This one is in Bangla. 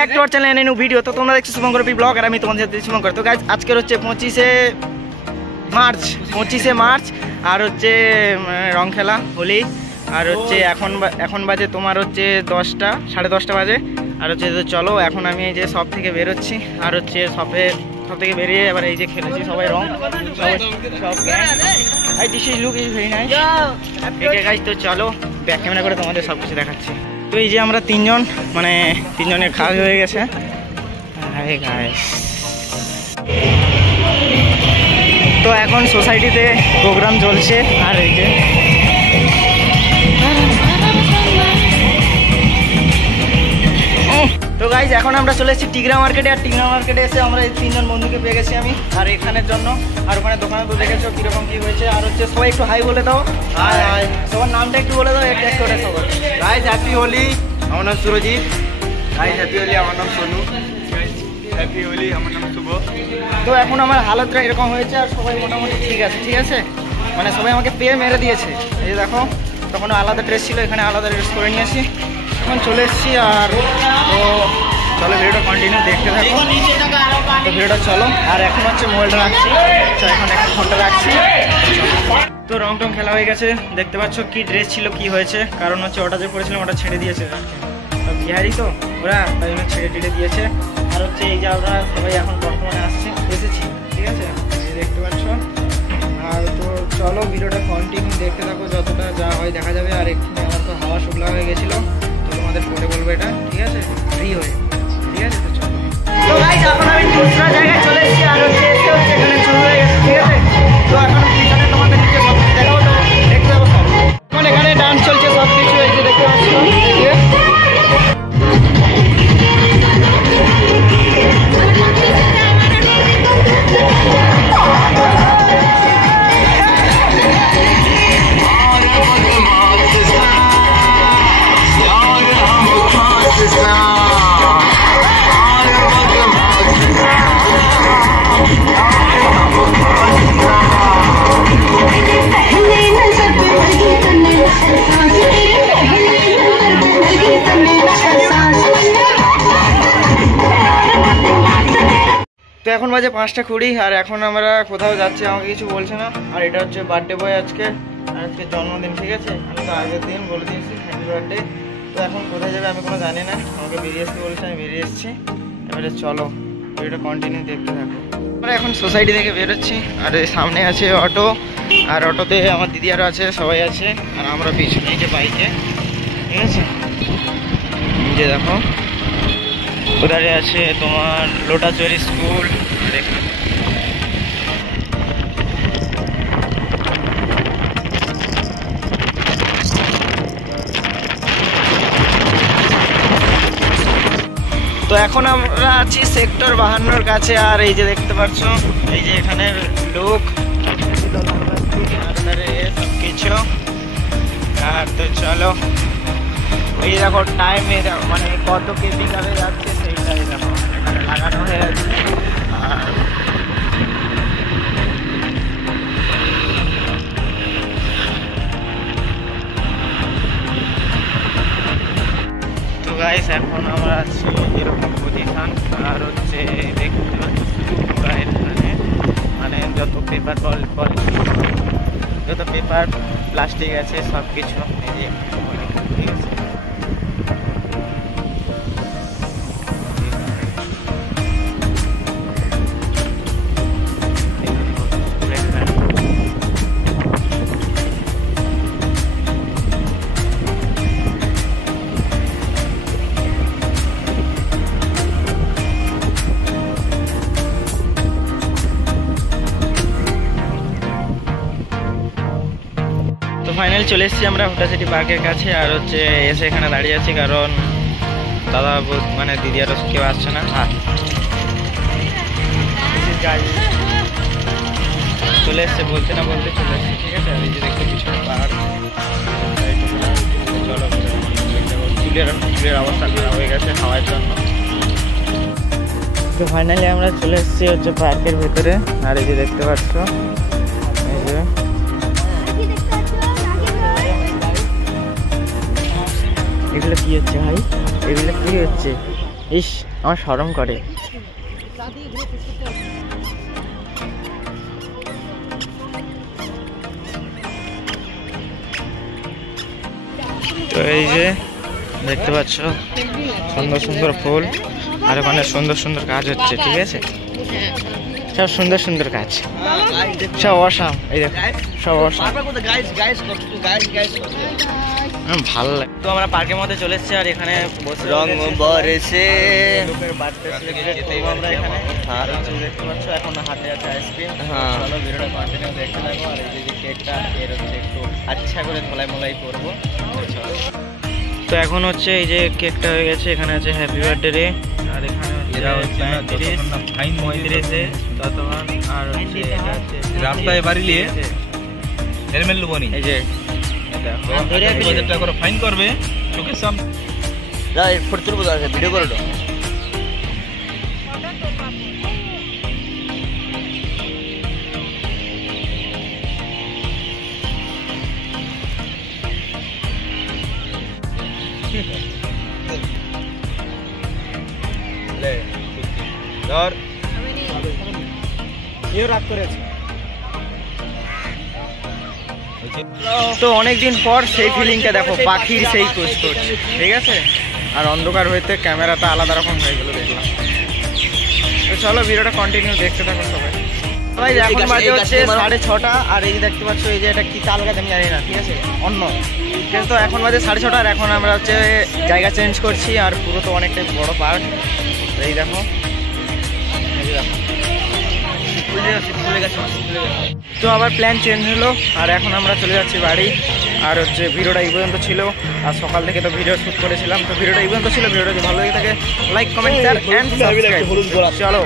Back to our channel new video. তো তোমরা দেখছো শুভঙ্কর পি ব্লগ আর আমি তোমাদের সাথে শুভঙ্কর। তো গাইস আজকের হচ্ছে 25শে মার্চ আর হচ্ছে রং খেলা হোলি। আর হচ্ছে এখন বাজে তোমার হচ্ছে 10টা 10:30 বাজে। আর হচ্ছে তো চলো এখন আমি এই যে সব থেকে বেরোচ্ছি। আর হচ্ছে সব থেকে বেরিয়ে এবার এই যে খেলেছি সবাই রং সব gang. This is look is very nice. Okay guys তো চলো ব্যাক ক্যামেরা করে তোমাদের সব কিছু দেখাচ্ছি। তো এই যে আমরা তিনজনের খাওয়া হয়ে গেছে। তো এখন সোসাইটিতে প্রোগ্রাম চলছে। আর এই যে তো গাইজ এখন আমরা চলে এসেছি টিগরা মার্কেটে। আর টিগরা মার্কেটে এসে আমরা এই তিনজন বন্ধুকে পেয়ে গেছি আমি আর এখানের জন্য। আর ওখানে দোকানে তো দেখেছো কিরকম কি হয়েছে। আর হচ্ছে সবাই একটু হাই বলে দাও। হাই সবার নামটা একটু বলে দাও এক করে সবার। গাইজ হ্যাপি হোলি, আমার নাম সুরজিৎ। গাইজ হ্যাপি হোলি, আমার নাম সোনু। হ্যাপি হোলি, আমার নাম শুভ। তো এখন আমার হালতটা এরকম হয়েছে আর সবাই মোটামুটি ঠিক আছে মানে সবাই আমাকে পেয়ে মেরে দিয়েছে। এই যে দেখো তখন আলাদা ড্রেস ছিল, এখানে আলাদা ড্রেস করে নিয়েছি। এখন চলে এসেছি। আর তো চলো ভিডিওটা কন্টিনিউ দেখতে থাকো। তো ভিডিওটা চলো। আর এখন হচ্ছে মোবাইলটা রাখছি, এখন ফোনটা রাখছি। তো রং টং খেলা হয়ে গেছে, দেখতে পাচ্ছ কি ড্রেস ছিল কি হয়েছে। কারণ হচ্ছে ওটা যে পরেছিলাম ওটা ছেড়ে দিয়েছে, বিহারি তো ওরা তাই জন্য ছেড়ে দিয়েছে। আর হচ্ছে এই যে আমরা সবাই এখন বর্তমানে এসেছি, ঠিক আছে দেখতে পাচ্ছ। আর তো চলো ভিডিওটা কন্টিনিউ দেখতে থাকো, যতটা যা হয় দেখা যাবে। আর এখানে আমার তো হাওয়া শুকলা হয়ে গেছিলো, তো তোমাদের পরে বলবো এটা, ঠিক আছে ফ্রি হয়ে, ঠিক আছে। তো চলো। তো গাইস এখন আমি দূসরা জায়গায় চলে এসেছি। আর হচ্ছে এখানে শুরু হয়ে গেছে, ঠিক আছে। তো এখন পিছনে তোমাদের নিচে সব কিছু দেখাবো, তো দেখতে যাবো সব। এখন এখানে ডান্স চলছে সব কিছু, এই যে দেখতে পাচ্ছ। তো এখন বাজে 5:20 আর এখন আমরা কোথাও যাচ্ছি, আমাকে কিছু বলছে না। আর এটা হচ্ছে বার্থডে বয় আজকে, আর আজকে জন্মদিন, ঠিক আছে। আমি তো আগের দিন বলে দিয়েছি হ্যাপি বার্থডে। তো এখন কোথায় যাবে আমি কোনো জানি না, আমাকে বেরিয়ে আসতে বলছে, আমি বেরিয়ে এসেছি। এবারে চলো ভিডিওটা কন্টিনিউ দেখতে থাকো। আমরা এখন সোসাইটি থেকে বেরোচ্ছি। আর সামনে আছে অটো, আর অটোতে আমার দিদি আরও আছে, সবাই আছে। আর আমরা পিছনে যে বাইকে, ঠিক আছে যে দেখো ওধারে আছে তোমার লোটাচুরি স্কুল। তো এখন আমরা আছি সেক্টর 52 কাছে। আর এই যে দেখতে পাচ্ছ এই যে এখানে লোক সব কিছু। আর তো চলো এই দেখো টাইমে মানে কত কেজি যাবে যাচ্ছে সেইটাই দেখো এখানে লাগানো হয়ে আছে। আর তো গাইস এখন আমরা আছি এরকম পজিশন। আর হচ্ছে দেখতে পাচ্ছি এখানে মানে যত পেপার যত পেপার প্লাস্টিক আছে সব কিছু এই যে, ঠিক আছে। ফাইনাল চলে এসেছি আমরা হুটা সিটি পার্কের কাছে। আর হচ্ছে এসে এখানে দাঁড়িয়ে আছি কারণ দাদা মানে দিদি আরও কেউ আসছে না। চলে এসছে বলতে না বলতে চলে এসছে, ঠিক আছে। আর এই যে দেখতে পিছনে পাহাড়, চলো চুলের অবস্থা খারাপ হয়ে গেছে হাওয়ার জন্য। তো ফাইনালি আমরা চলে এসেছি হচ্ছে পার্কের ভিতরে। আর এই যে দেখতে পাচ্ছ এই যে এগুলো কি হচ্ছে ভাই, এগুলো কি হচ্ছে? ইস আমার শরম করে। তো এই যে দেখতে পাচ্ছ সুন্দর সুন্দর ফুল, আর ওখানে সুন্দর সুন্দর কাজ হচ্ছে, ঠিক আছে, সব সুন্দর সুন্দর কাজ, সব অসাম। এই দেখো সব অসাম, ভালো লাগে। তো আমরা পার্কের মধ্যে চলে এসেছি, আর এখানে রং বরসে লোকের বার্থডে সেলিব্রেট করবো আমরা এখানে। দেখতে পাচ্ছ এখন হাতে আছে আইসক্রিম। হ্যাঁ। চলো ভিডিওটা কন্টিনিউ দেখতে থাকো। আর এই যে কেকটা এর হচ্ছে একটু আচ্ছা করে ধলাই মলাই করবো। তো এখন হচ্ছে এই যে কেকটা হয়ে গেছে, এখানে আছে হ্যাপি বার্থডে রে, আর এখানে ফাইন 35 ততক্ষণ, আর হচ্ছে এটা হচ্ছে রাস্তায় বাড়ি নিয়ে হেলমেট লুবনি, এই যে ফাইন করবে চোখের সামনে ফটো তুলবো, ভিডিও করে দাও। ধর এও রাগ করেছে। তো অনেকদিন পর সেই ফিলিংটা দেখো, পাখির সেই কোচ করছে, ঠিক আছে। আর অন্ধকার হইতে ক্যামেরাটা আলাদা রকম হয়ে গেল দেখলাম। তো চলো ভিডিওটা কন্টিনিউ দেখতে থাকো সবাই। ভাই এখন বাজে হচ্ছে 6:30, আর এই যে দেখতে পাচ্ছ এই যে এটা কি তাল গাছ আমি জানি না, ঠিক আছে, অন্য কিন্তু এখন বাজে 6:30, আর এখন আমরা হচ্ছে জায়গা চেঞ্জ করছি। আর পুরো তো অনেকটাই বড় পার্ক, এই দেখো, এই যে দেখো। তো আবার প্ল্যান চেঞ্জ হলো, আর এখন আমরা চলে যাচ্ছি বাড়ি। আর হচ্ছে ভিডিওটা এই পর্যন্ত ছিল, আর সকাল থেকে তো ভিডিও শ্যুট করেছিলাম। তো ভিডিওটা এই পর্যন্ত ছিল। ভিডিওটা যদি ভালো লেগে থাকে like comment share and subscribe. চলো।